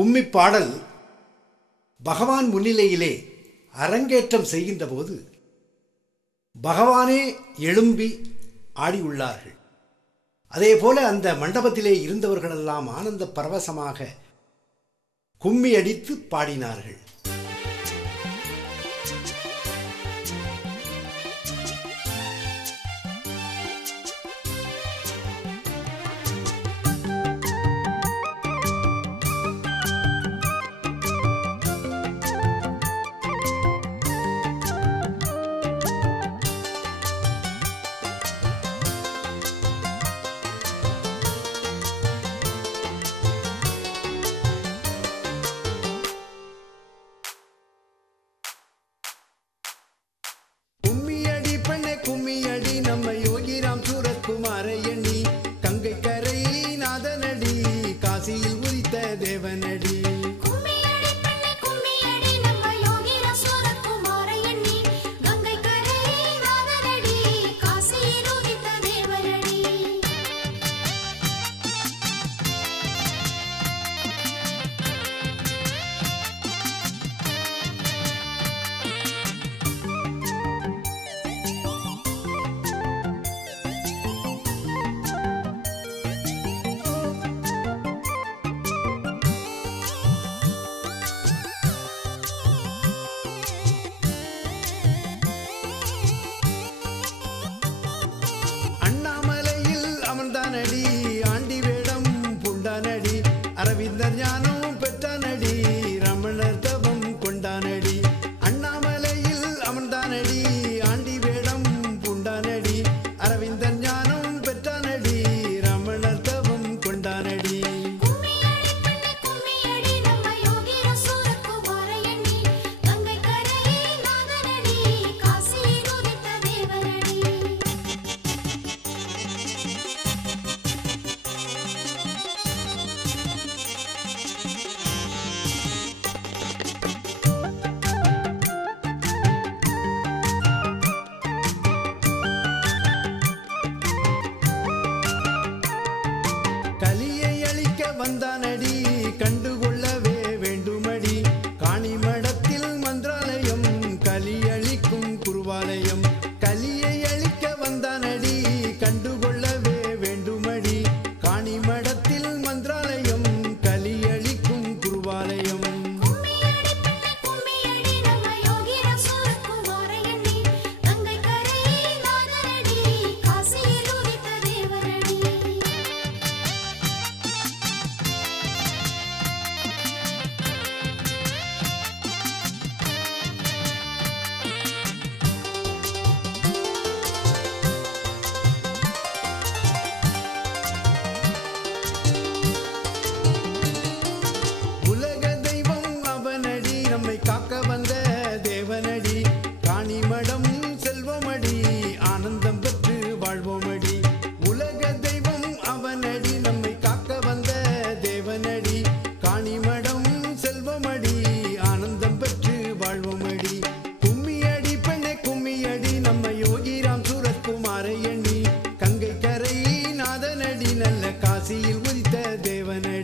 கும்மி பாடல் பகவான் முன்னிலையிலே அரங்கேற்றம் செய்கின்ற போது பகவானே எழும்பி ஆடியுள்ளார்கள். அதேபோல அந்த மண்டபத்திலே இருந்தவர்களெல்லாம் ஆனந்த பரவசமாக கும்மி அடித்து பாடினார்கள். கும்மியடி நம்ம யோகிராம் சூரத்குமார எண்ணி கங்கை கரை நாதனடி காசியில் உரித்த தேவனடி. அமர்ந்தானடி ஆண்டி வேடம் புண்டானடி அரவிந்தர் ஞானம் பெற்றானடி ரமணர் தவம் கொண்டானடி. அண்ணாமலையில் அமர்ந்தானடி ஆண்டி வேடம் புண்டானடி அரவிந்தர் ஞானம் பெற்றானடி ரமணர் தவம் கொண்டானடி. கலியை அழிக்க வந்தானடி கண்டுகொள்ளவே வேண்டுமடி காணிமடத்தில் மந்திராலயம் கலி அழிக்கும் குருவாலயம். கலியை அழிக்க வந்தானடி கண்டுகொள்ளவே வேண்டுமடி காணிமடத்தில் மந்திராலயம் கலி அழிக்கும் குருவாலயம். நம்மை காக்க வந்த தேவனடி காணிமடம் செல்வமடி ஆனந்தம் பெற்று வாழ்வோமடி. உலக தெய்வம் அவனடி நம்மை காக்க வந்த தேவனடி காணிமடம் செல்வமடி ஆனந்தம் பெற்று வாழ்வோமடி. கும்மியடி பெண்ணை கும்மியடி நம்ம யோகிராம் சூரத்குமார எண்ணி கங்கை கரை நாதனடி நல்ல காசியில் உரித்த தேவனடி.